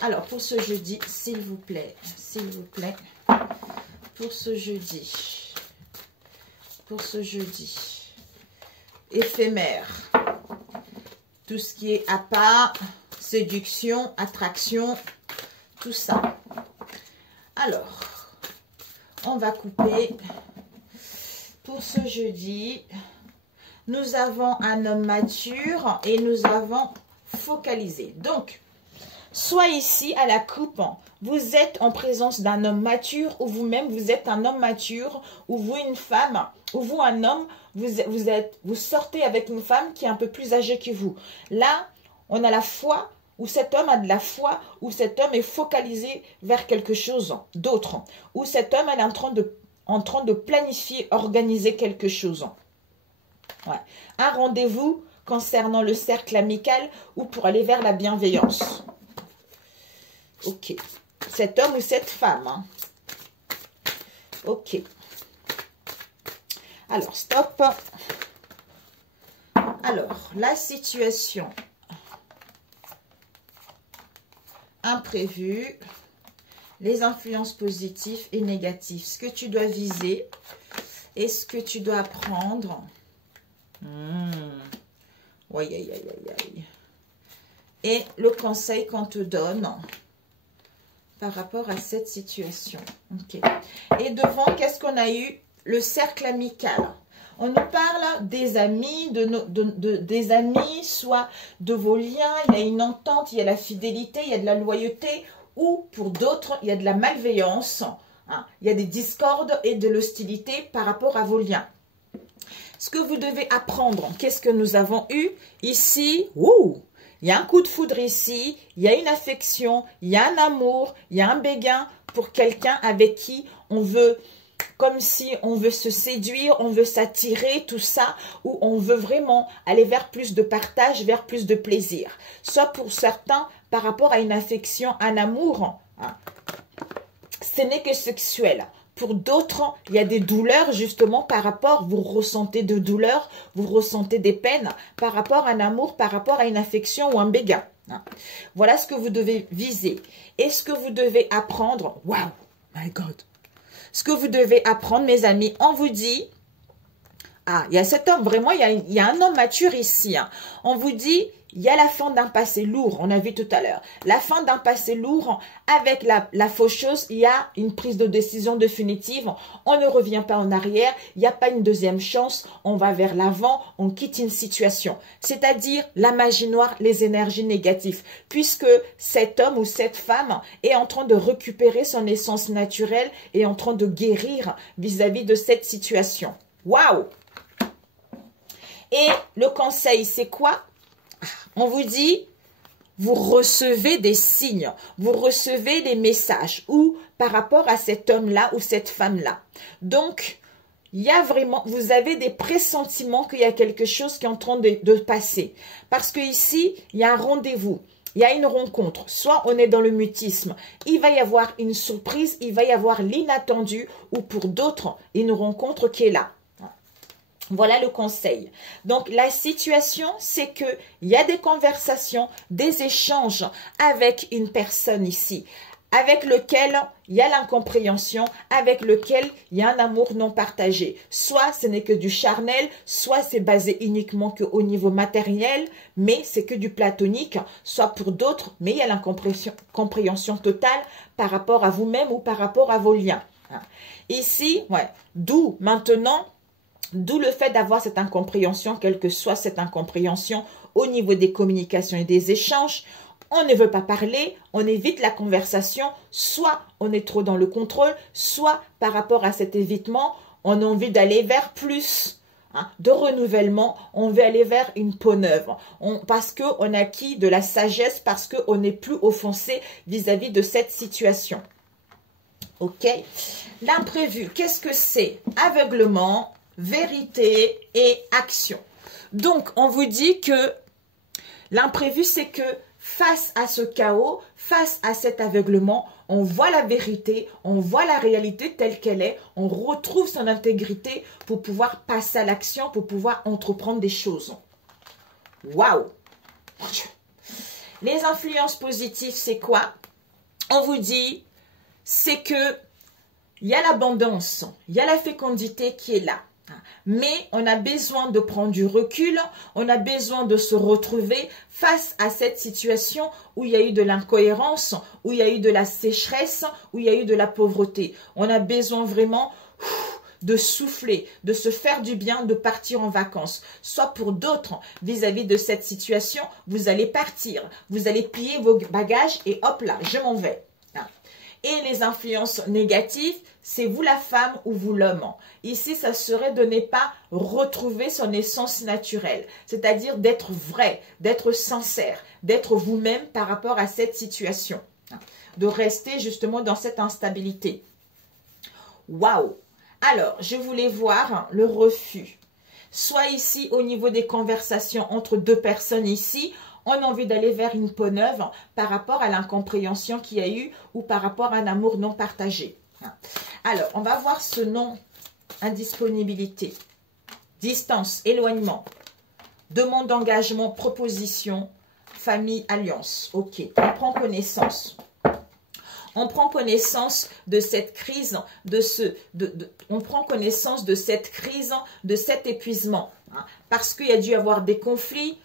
Alors, pour ce jeudi, s'il vous plaît, pour ce jeudi, éphémère, tout ce qui est appât, séduction, attraction, tout ça. Alors, on va couper. Pour ce jeudi, nous avons un homme mature et nous avons focalisé. Donc, soit ici, à la coupe, vous êtes en présence d'un homme mature ou vous-même, vous êtes un homme mature ou vous une femme ou vous un homme, vous sortez avec une femme qui est un peu plus âgée que vous. Là, on a la foi ou cet homme a de la foi ou cet homme est focalisé vers quelque chose d'autre ou cet homme est en train de planifier, organiser quelque chose. Ouais. Un rendez-vous concernant le cercle amical ou pour aller vers la bienveillance. Ok. Cet homme ou cette femme. Ok. Alors, stop. Alors, la situation imprévue, les influences positives et négatives. Ce que tu dois viser et ce que tu dois apprendre. Oui, aïe, aïe, aïe, aïe. Et le conseil qu'on te donne par rapport à cette situation. Ok. Et devant, qu'est-ce qu'on a eu? Le cercle amical. On nous parle des amis, des amis, soit de vos liens, il y a une entente, il y a la fidélité, il y a de la loyauté, ou pour d'autres, il y a de la malveillance, hein, il y a des discordes et de l'hostilité par rapport à vos liens. Ce que vous devez apprendre, qu'est-ce que nous avons eu ici? Il y a un coup de foudre ici, il y a une affection, il y a un amour, il y a un béguin pour quelqu'un avec qui on veut, comme si on veut se séduire, on veut s'attirer, tout ça, ou on veut vraiment aller vers plus de partage, vers plus de plaisir. Soit pour certains, par rapport à une affection, un amour, hein, ce n'est que sexuel. Pour d'autres, il y a des douleurs justement par rapport, vous ressentez de douleurs, vous ressentez des peines par rapport à un amour, par rapport à une affection ou un béguin. Voilà ce que vous devez viser. Et ce que vous devez apprendre, wow, my God. Ce que vous devez apprendre, mes amis, on vous dit, ah, il y a cet homme, vraiment, il y a un homme mature ici. Hein. On vous dit, il y a la fin d'un passé lourd, on a vu tout à l'heure. La fin d'un passé lourd, avec la faucheuse, il y a une prise de décision définitive. On ne revient pas en arrière, il n'y a pas une deuxième chance, on va vers l'avant, on quitte une situation. C'est-à-dire la magie noire, les énergies négatives. Puisque cet homme ou cette femme est en train de récupérer son essence naturelle et en train de guérir vis-à-vis de cette situation. Waouh! Et le conseil, c'est quoi? On vous dit, vous recevez des signes, vous recevez des messages ou par rapport à cet homme-là ou cette femme-là. Donc, il y a vraiment, vous avez des pressentiments qu'il y a quelque chose qui est en train de passer. Parce que ici, il y a un rendez-vous. Il y a une rencontre, soit on est dans le mutisme, il va y avoir une surprise, il va y avoir l'inattendu ou pour d'autres, une rencontre qui est là. Voilà le conseil. Donc, la situation, c'est qu'il y a des conversations, des échanges avec une personne ici, avec lequel il y a l'incompréhension, avec lequel il y a un amour non partagé. Soit ce n'est que du charnel, soit c'est basé uniquement qu'au niveau matériel, mais c'est que du platonique, soit pour d'autres, mais il y a l'incompréhension totale par rapport à vous-même ou par rapport à vos liens. Ici, ouais, d'où maintenant... D'où le fait d'avoir cette incompréhension, quelle que soit cette incompréhension au niveau des communications et des échanges. On ne veut pas parler, on évite la conversation, soit on est trop dans le contrôle, soit par rapport à cet évitement, on a envie d'aller vers plus de renouvellement, on veut aller vers une peau neuve. Parce qu'on a acquis de la sagesse, parce qu'on n'est plus offensé vis-à-vis de cette situation. Ok? L'imprévu, qu'est-ce que c'est? Aveuglement, vérité et action. Donc, on vous dit que l'imprévu, c'est que face à ce chaos, face à cet aveuglement, on voit la vérité, on voit la réalité telle qu'elle est, on retrouve son intégrité pour pouvoir passer à l'action, pour pouvoir entreprendre des choses. Waouh! Les influences positives, c'est quoi? On vous dit, c'est que il y a l'abondance, il y a la fécondité qui est là. Mais on a besoin de prendre du recul, on a besoin de se retrouver face à cette situation où il y a eu de l'incohérence, où il y a eu de la sécheresse, où il y a eu de la pauvreté. On a besoin vraiment de souffler, de se faire du bien, de partir en vacances. Soit pour d'autres, vis-à-vis de cette situation, vous allez partir, vous allez plier vos bagages et hop là, je m'en vais. Et les influences négatives, c'est vous la femme ou vous l'homme. Ici, ça serait de ne pas retrouver son essence naturelle, c'est-à-dire d'être vrai, d'être sincère, d'être vous-même par rapport à cette situation, de rester justement dans cette instabilité. Waouh! Alors, je voulais voir le refus. Soit ici, au niveau des conversations entre deux personnes ici, on a envie d'aller vers une peau neuve par rapport à l'incompréhension qu'il y a eu ou par rapport à un amour non partagé. Alors, on va voir ce non indisponibilité, distance, éloignement, demande d'engagement, proposition, famille, alliance. Ok, on prend connaissance. On prend connaissance de cette crise, on prend connaissance de cette crise, de cet épuisement. Parce qu'il y a dû y avoir des conflits,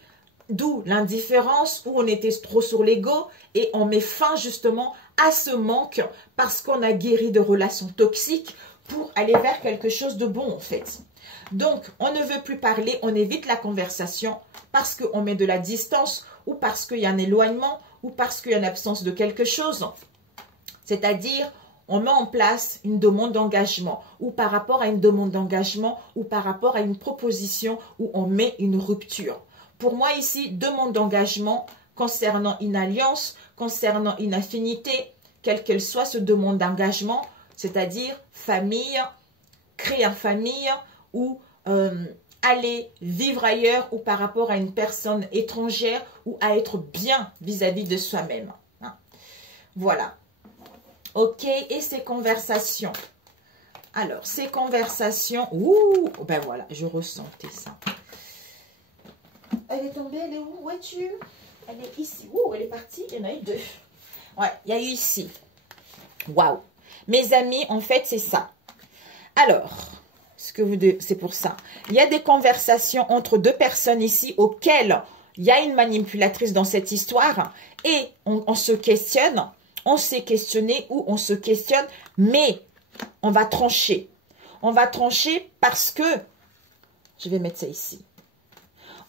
D'où l'indifférence, où on était trop sur l'ego et on met fin justement à ce manque parce qu'on a guéri de relations toxiques pour aller vers quelque chose de bon en fait. Donc, on ne veut plus parler, on évite la conversation parce qu'on met de la distance ou parce qu'il y a un éloignement ou parce qu'il y a une absence de quelque chose. C'est-à-dire, on met en place une demande d'engagement ou par rapport à une demande d'engagement ou par rapport à une proposition où on met une rupture. Pour moi ici, demande d'engagement concernant une alliance, concernant une affinité, quelle qu'elle soit ce demande d'engagement, c'est-à-dire famille, créer une famille ou aller vivre ailleurs ou par rapport à une personne étrangère ou à être bien vis-à-vis de soi-même. Hein. Voilà. Ok, et ces conversations. Alors, ces conversations, ouh, ben voilà, je ressentais ça. Elle est tombée, elle est où? Où es-tu? Elle est ici. Ouh, elle est partie, il y en a eu deux. Ouais, il y a eu ici. Waouh. Mes amis, en fait, c'est ça. Alors, c'est pour ça. Il y a des conversations entre deux personnes ici auxquelles il y a une manipulatrice dans cette histoire et on se questionne. On s'est questionné ou on se questionne, mais on va trancher. On va trancher parce que, je vais mettre ça ici.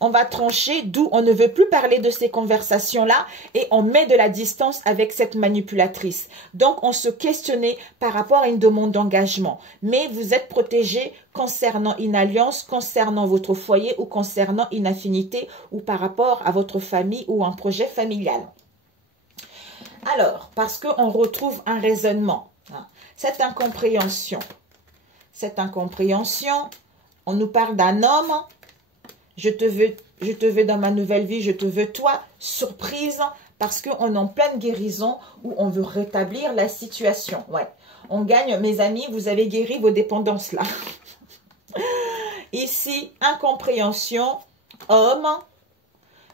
On va trancher, d'où on ne veut plus parler de ces conversations-là et on met de la distance avec cette manipulatrice. Donc, on se questionnait par rapport à une demande d'engagement. Mais vous êtes protégé concernant une alliance, concernant votre foyer ou concernant une affinité ou par rapport à votre famille ou un projet familial. Alors, parce qu'on retrouve un raisonnement, hein, cette incompréhension, on nous parle d'un homme, je te veux dans ma nouvelle vie, je te veux toi, surprise, parce qu'on est en pleine guérison où on veut rétablir la situation. Ouais, on gagne, mes amis, vous avez guéri vos dépendances là. Ici, incompréhension, homme,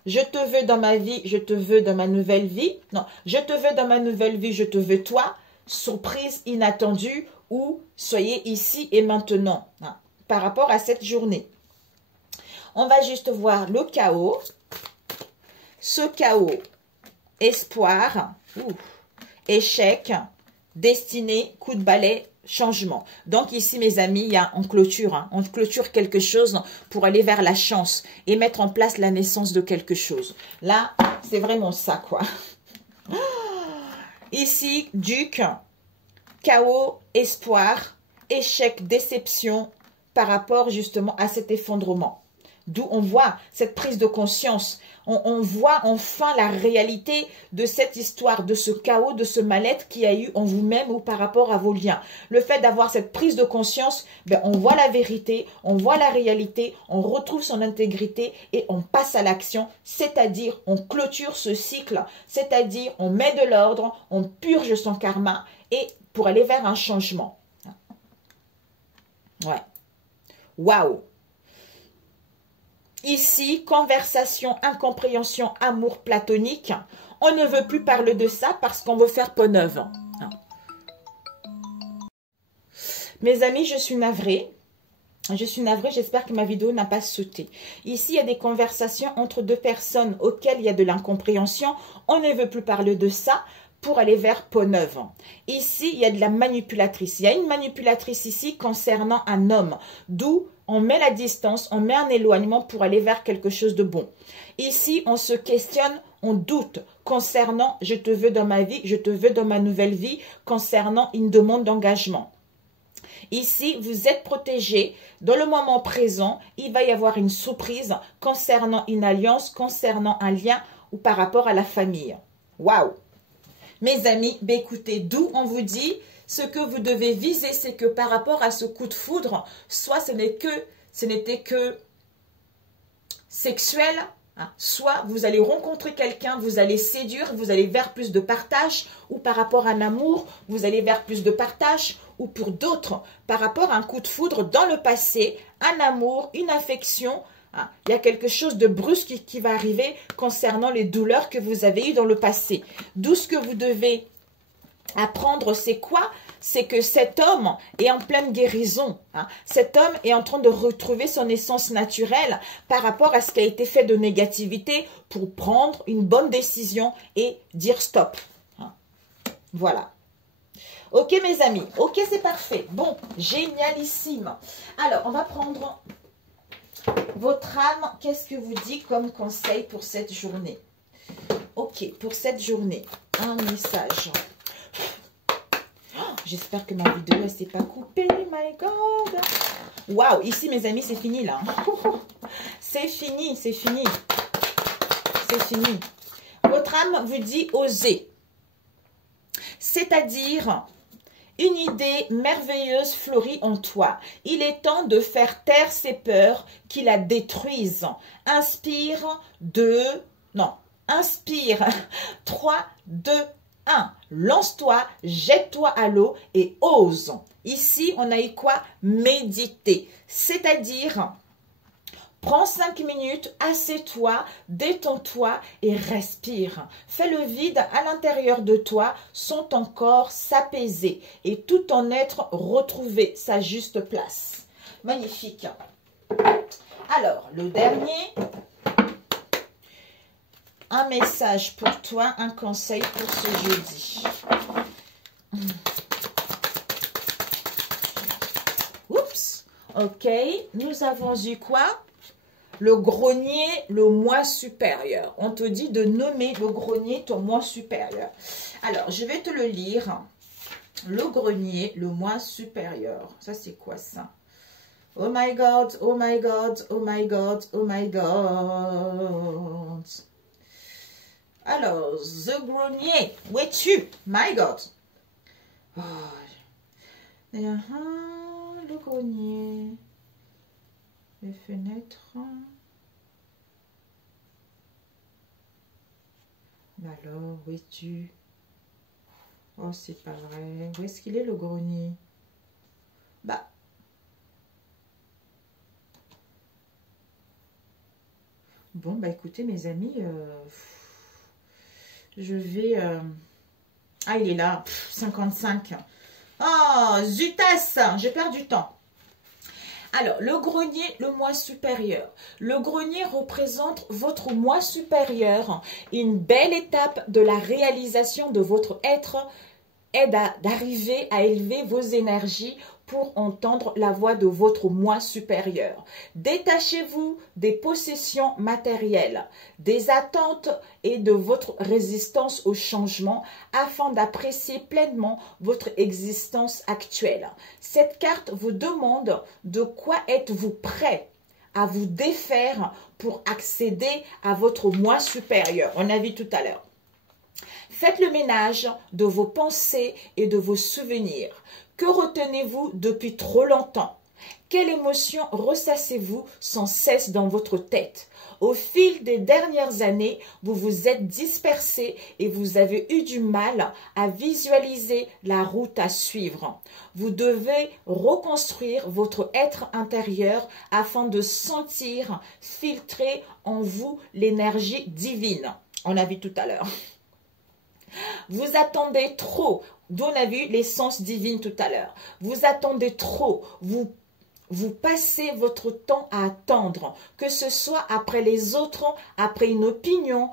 je te veux dans ma vie, je te veux dans ma nouvelle vie. Non, je te veux dans ma nouvelle vie, je te veux toi. Surprise inattendue ou soyez ici et maintenant. Hein, par rapport à cette journée. On va juste voir le chaos. Ce chaos, espoir, échec, destinée, coup de balai, changement. Donc ici, mes amis, il y a, on clôture. Hein, on clôture quelque chose pour aller vers la chance et mettre en place la naissance de quelque chose. Là, c'est vraiment ça, quoi. Ici, duc, chaos, espoir, échec, déception par rapport justement à cet effondrement. D'où on voit cette prise de conscience. On voit enfin la réalité de cette histoire, de ce chaos, de ce mal-être qu'il y a eu en vous-même ou par rapport à vos liens. Le fait d'avoir cette prise de conscience, ben, on voit la vérité, on voit la réalité, on retrouve son intégrité et on passe à l'action, c'est-à-dire on clôture ce cycle, c'est-à-dire on met de l'ordre, on purge son karma et pour aller vers un changement. Ouais. Waouh! Ici, conversation, incompréhension, amour platonique. On ne veut plus parler de ça parce qu'on veut faire peau neuve. Mes amis, je suis navrée. J'espère que ma vidéo n'a pas sauté. Ici, il y a des conversations entre deux personnes auxquelles il y a de l'incompréhension. On ne veut plus parler de ça pour aller vers peau neuve. Ici, il y a de la manipulatrice. Il y a une manipulatrice ici concernant un homme. D'où on met la distance, on met un éloignement pour aller vers quelque chose de bon. Ici, on se questionne, on doute concernant « je te veux dans ma vie, je te veux dans ma nouvelle vie » concernant une demande d'engagement. Ici, vous êtes protégé. Dans le moment présent, il va y avoir une surprise concernant une alliance, concernant un lien ou par rapport à la famille. Waouh! Mes amis, ben écoutez, d'où on vous dit, ce que vous devez viser, c'est que par rapport à ce coup de foudre, soit ce n'était que sexuel, hein, soit vous allez rencontrer quelqu'un, vous allez séduire, vous allez vers plus de partage, ou par rapport à un amour, vous allez vers plus de partage, ou pour d'autres, par rapport à un coup de foudre dans le passé, un amour, une affection. Hein, il y a quelque chose de brusque qui va arriver concernant les douleurs que vous avez eues dans le passé. D'où ce que vous devez apprendre, c'est quoi? c'est que cet homme est en pleine guérison. Hein. Cet homme est en train de retrouver son essence naturelle par rapport à ce qui a été fait de négativité pour prendre une bonne décision et dire stop. Hein. Voilà. Ok mes amis, ok c'est parfait. Bon, génialissime. Alors, on va prendre votre âme. Qu'est-ce que vous dit comme conseil pour cette journée? Ok, pour cette journée, un message. J'espère que ma vidéo ne s'est pas coupée. My God. Waouh, ici mes amis, c'est fini là. C'est fini, c'est fini. C'est fini. Votre âme vous dit oser. C'est-à-dire, une idée merveilleuse fleurit en toi. Il est temps de faire taire ces peurs qui la détruisent. Inspire 2, non, inspire 3, 2, 1. Lance-toi, jette-toi à l'eau et ose. Ici, on a eu quoi? Méditer. C'est-à-dire, prends 5 minutes, assieds-toi, détends-toi et respire. Fais le vide à l'intérieur de toi sans ton corps s'apaiser et tout ton être retrouver sa juste place. Magnifique. Alors, le dernier, un message pour toi, un conseil pour ce jeudi. Oups. Ok, nous avons eu quoi? Le grenier, le moi supérieur. On te dit de nommer le grenier ton moi supérieur. Alors, je vais te le lire. Le grenier, le moi supérieur. Ça, c'est quoi ça? Oh my God, oh my God, oh my God, oh my God. Alors, the grenier, où es-tu? My God. Oh. Le grenier. Les fenêtres. Alors, où es-tu? Oh, c'est pas vrai. Où est-ce qu'il est le grenier? Bah. Bon, bah écoutez mes amis, je vais... Ah, il est là, 55. Oh, zutasse, je perds du temps. Alors, le grenier, le moi supérieur. Le grenier représente votre moi supérieur. Une belle étape de la réalisation de votre être aide d'arriver à élever vos énergies pour entendre la voix de votre moi supérieur. Détachez-vous des possessions matérielles, des attentes et de votre résistance au changement afin d'apprécier pleinement votre existence actuelle. Cette carte vous demande de quoi êtes-vous prêt à vous défaire pour accéder à votre moi supérieur. On a vu tout à l'heure. Faites le ménage de vos pensées et de vos souvenirs. Que retenez-vous depuis trop longtemps? Quelle émotion ressassez-vous sans cesse dans votre tête? Au fil des dernières années, vous vous êtes dispersé et vous avez eu du mal à visualiser la route à suivre. Vous devez reconstruire votre être intérieur afin de sentir filtrer en vous l'énergie divine. On a vu tout à l'heure. Vous attendez trop, d'où on a vu l'essence divine tout à l'heure. Vous attendez trop, vous passez votre temps à attendre, que ce soit après les autres, après une opinion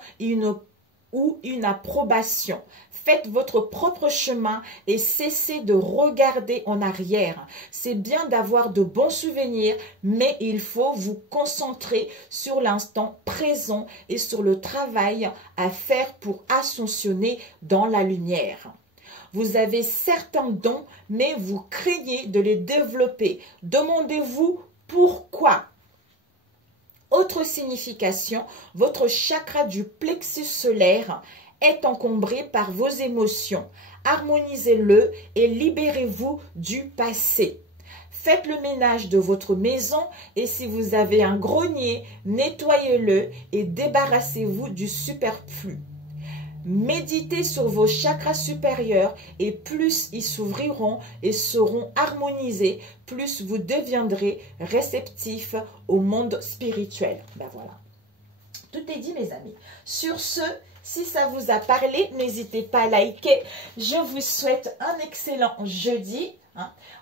ou une approbation. Faites votre propre chemin et cessez de regarder en arrière. C'est bien d'avoir de bons souvenirs, mais il faut vous concentrer sur l'instant présent et sur le travail à faire pour ascensionner dans la lumière. Vous avez certains dons, mais vous craignez de les développer. Demandez-vous pourquoi. Autre signification, votre chakra du plexus solaire est encombré par vos émotions. Harmonisez-le et libérez-vous du passé. Faites le ménage de votre maison et si vous avez un grenier, nettoyez-le et débarrassez-vous du superflu. Méditez sur vos chakras supérieurs et plus ils s'ouvriront et seront harmonisés, plus vous deviendrez réceptif au monde spirituel. Ben voilà. Tout est dit mes amis. Sur ce, Si ça vous a parlé, n'hésitez pas à liker. Je vous souhaite un excellent jeudi.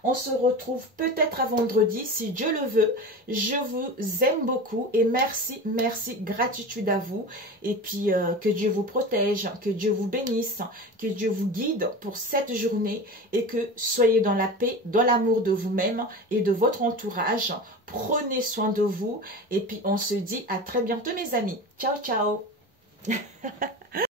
On se retrouve peut-être à vendredi, si Dieu le veut. Je vous aime beaucoup et merci, merci, gratitude à vous. Et puis, que Dieu vous protège, que Dieu vous bénisse, que Dieu vous guide pour cette journée et que soyez dans la paix, dans l'amour de vous-même et de votre entourage. Prenez soin de vous et puis on se dit à très bientôt mes amis. Ciao, ciao.